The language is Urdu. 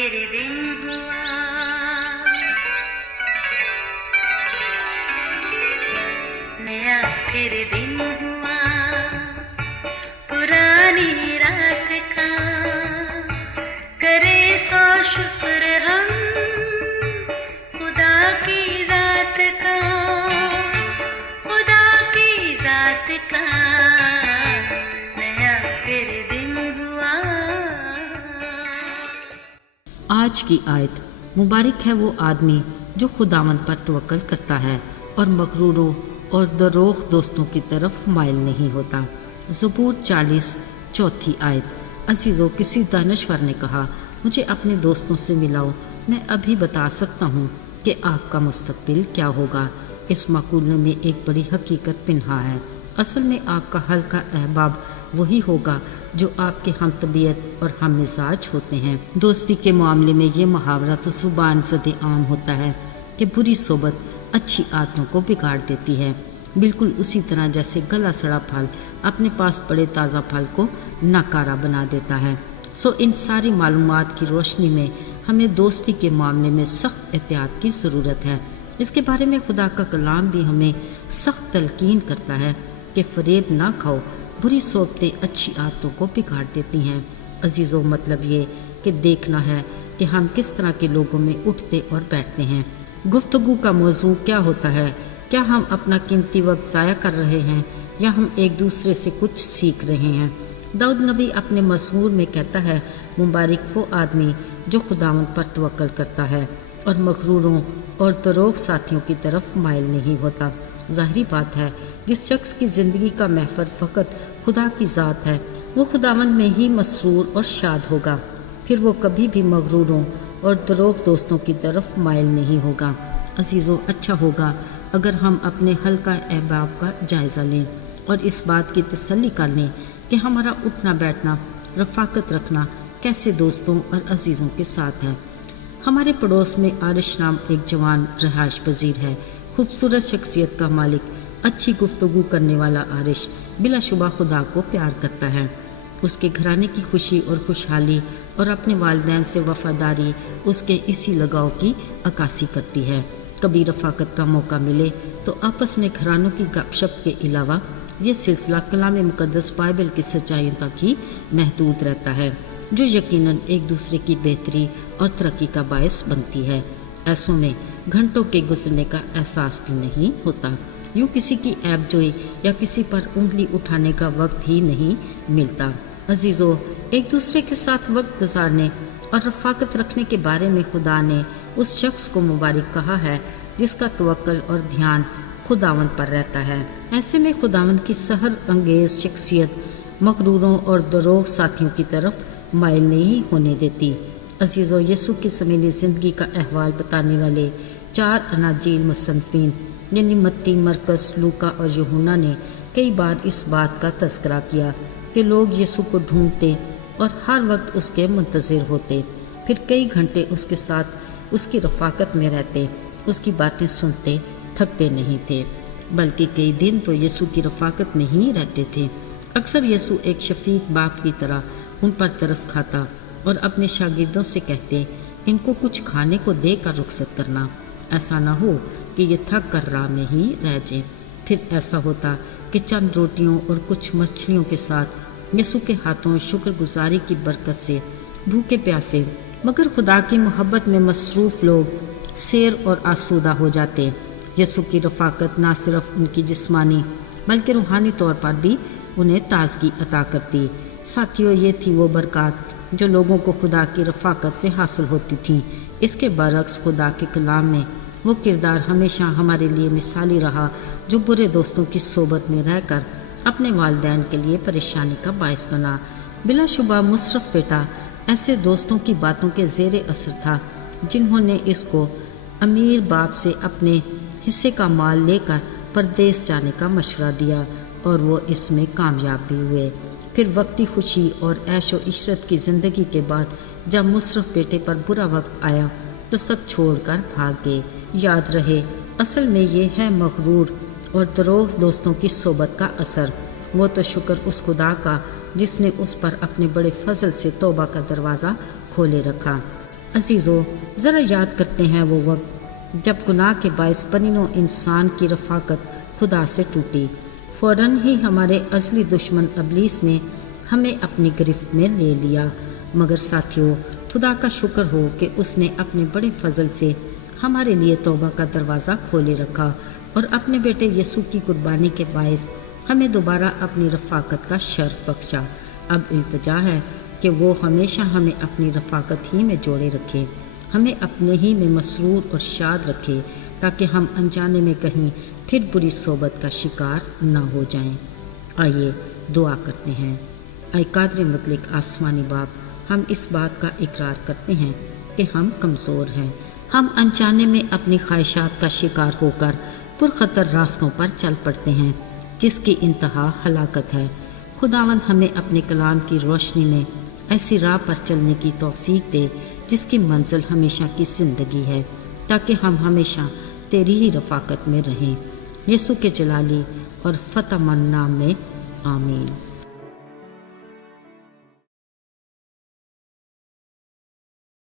پھر دن ہوا، نیا پھر دن ہوا، پرانی رات کا کرے سو شکر ہم خدا کی ذات کا، خدا کی ذات کا نیا پھر دن ہوا۔ آج کی آیت: مبارک ہے وہ آدمی جو خداوند پر توکل کرتا ہے اور مغروروں اور دروغ دوستوں کی طرف مائل نہیں ہوتا۔ زبور 40 چوتھی آیت: عزیزو، کسی دانشور نے کہا مجھے اپنے دوستوں سے ملاؤ، میں ابھی بتا سکتا ہوں کہ آپ کا مستقبل کیا ہوگا۔ اس مقولے میں ایک بڑی حقیقت پنہا ہے۔ اصل میں آپ کا حلقہ احباب وہی ہوگا جو آپ کے ہم طبیعت اور ہم مزاج ہوتے ہیں۔ دوستی کے معاملے میں یہ محاورہ تو زبان زدِ عام ہوتا ہے کہ بری صحبت اچھی عادتوں کو بگاڑ دیتی ہے، بالکل اسی طرح جیسے گلا سڑا پھل اپنے پاس پڑے تازہ پھل کو ناکارہ بنا دیتا ہے۔ سو ان ساری معلومات کی روشنی میں ہمیں دوستی کے معاملے میں سخت احتیاط کی ضرورت ہے۔ اس کے بارے میں خدا کا کلام بھی ہمیں سخت تلقین کرتا ہے کہ فریب نہ کھاؤ، بری صحبتیں اچھی عادتوں کو بگاڑ دیتی ہیں۔ عزیزو، مطلب یہ کہ دیکھنا ہے کہ ہم کس طرح کے لوگوں میں اٹھتے اور بیٹھتے ہیں۔ گفتگو کا موضوع کیا ہوتا ہے؟ کیا ہم اپنا قیمتی وقت ضائع کر رہے ہیں یا ہم ایک دوسرے سے کچھ سیکھ رہے ہیں؟ داؤد نبی اپنے مزمور میں کہتا ہے، مبارک وہ آدمی جو خداوند پر توکل کرتا ہے اور مغروروں اور دروغ ساتھیوں کی طرف مائل نہیں ہوتا۔ ظاہری بات ہے، جس شخص کی زندگی کا محور فقط خدا کی ذات ہے، وہ خداوند میں ہی مسرور اور شاد ہوگا، پھر وہ کبھی بھی مغروروں اور دروغ دوستوں کی طرف مائل نہیں ہوگا۔ عزیزو، اچھا ہوگا اگر ہم اپنے حلقہ احباب کا جائزہ لیں اور اس بات کی تسلی کر لیں کہ ہمارا اٹھنا بیٹھنا، رفاقت رکھنا کیسے دوستوں اور عزیزوں کے ساتھ ہے۔ ہمارے پڑوس میں عارش نام ایک جوان رہائش پذیر ہے، خوبصورت شخصیت کا مالک، اچھی گفتگو کرنے والا عارش بلا شبہ خدا کو پیار کرتا ہے۔ اس کے گھرانے کی خوشی اور خوشحالی اور اپنے والدین سے وفاداری اس کے اسی لگاؤ کی عکاسی کرتی ہے۔ کبھی رفاقت کا موقع ملے تو آپس میں گھرانوں کی گپ شپ کے علاوہ یہ سلسلہ کلام مقدس بائبل کی سچائیوں تک ہی محدود رہتا ہے، جو یقیناً ایک دوسرے کی بہتری اور ترقی کا باعث بنتی ہے۔ ایسوں میں گھنٹوں کے گزرنے کا احساس بھی نہیں ہوتا، یوں کسی کی عیب جوئی یا کسی پر انگلی اٹھانے کا وقت ہی نہیں ملتا۔ عزیزو، ایک دوسرے کے ساتھ وقت گزارنے اور رفاقت رکھنے کے بارے میں خدا نے اس شخص کو مبارک کہا ہے جس کا توکل اور دھیان خداوند پر رہتا ہے۔ ایسے میں خداوند کی سحر انگیز شخصیت مغروروں اور دروغ ساتھیوں کی طرف مائل نہیں ہونے دیتی۔ عزیزو، یسوع کی زمینی زندگی کا احوال بتانے والے 4 اناجیل مصنفین یعنی متی، مرکز، لوکا اور یوحنا نے کئی بار اس بات کا تذکرہ کیا کہ لوگ یسوع کو ڈھونڈتے اور ہر وقت اس کے منتظر ہوتے، پھر کئی گھنٹے اس کے ساتھ اس کی رفاقت میں رہتے، اس کی باتیں سنتے، تھکتے نہیں تھے، بلکہ کئی دن تو یسوع کی رفاقت میں ہی رہتے تھے۔ اکثر یسوع ایک شفیق باپ کی طرح ان پر ترس کھاتا اور اپنے شاگردوں سے کہتے، ان کو کچھ کھانے کو دے کر رخصت کرنا، ایسا نہ ہو کہ یہ تھک کر راہ میں ہی رہ جائیں۔ پھر ایسا ہوتا کہ چند روٹیوں اور کچھ مچھلیوں کے ساتھ یسوع کے ہاتھوں شکر گزاری کی برکت سے بھوکے پیاسے مگر خدا کی محبت میں مصروف لوگ سیر اور آسودہ ہو جاتے۔ یسوع کی رفاقت نہ صرف ان کی جسمانی بلکہ روحانی طور پر بھی انہیں تازگی عطا کرتی۔ ساتھیوں، یہ تھی وہ برکات جو لوگوں کو خدا کی رفاقت سے حاصل ہوتی تھی۔ اس کے برعکس خدا کے کلام میں وہ کردار ہمیشہ ہمارے لیے مثالی رہا جو برے دوستوں کی صحبت میں رہ کر اپنے والدین کے لیے پریشانی کا باعث بنا۔ بلا شبہ مصرف بیٹا ایسے دوستوں کی باتوں کے زیر اثر تھا جنہوں نے اس کو امیر باپ سے اپنے حصے کا مال لے کر پردیس جانے کا مشورہ دیا اور وہ اس میں کامیاب بھی ہوئے۔ پھر وقتی خوشی اور عیش و عشرت کی زندگی کے بعد جب مصرف بیٹے پر برا وقت آیا تو سب چھوڑ کر بھاگ گئے۔ یاد رہے، اصل میں یہ ہے مغرور اور دروغ دوستوں کی صحبت کا اثر۔ وہ تو شکر اس خدا کا جس نے اس پر اپنے بڑے فضل سے توبہ کا دروازہ کھولے رکھا۔ عزیزو، ذرا یاد کرتے ہیں وہ وقت جب گناہ کے باعث بنی نوع انسان کی رفاقت خدا سے ٹوٹی۔ فوراً ہی ہمارے ازلی دشمن ابلیس نے ہمیں اپنی گرفت میں لے لیا، مگر ساتھیو، خدا کا شکر ہو کہ اس نے اپنے بڑے فضل سے ہمارے لیے توبہ کا دروازہ کھولے رکھا اور اپنے بیٹے یسوع کی قربانی کے باعث ہمیں دوبارہ اپنی رفاقت کا شرف بخشا۔ اب التجا ہے کہ وہ ہمیشہ ہمیں اپنی رفاقت ہی میں جوڑے رکھے، ہمیں اپنے ہی میں مسرور اور شاد رکھے، تاکہ ہم انجانے میں کہیں پھر بری صحبت کا شکار نہ ہو جائیں۔ آئیے دعا کرتے ہیں۔ اے قادر مطلق آسمانی باپ، ہم اس بات کا اقرار کرتے ہیں کہ ہم کمزور ہیں، ہم انجانے میں اپنی خواہشات کا شکار ہو کر پرخطر راستوں پر چل پڑتے ہیں جس کی انتہا ہلاکت ہے۔ خداوند ہمیں اپنے کلام کی روشنی میں ایسی راہ پر چلنے کی توفیق دے جس کی منزل ہمیشہ کی زندگی ہے، تاکہ ہم ہمیشہ تیری ہی رفاقت میں رہیں۔ یسوع کے جلالی اور فتح مند نام میں آمین۔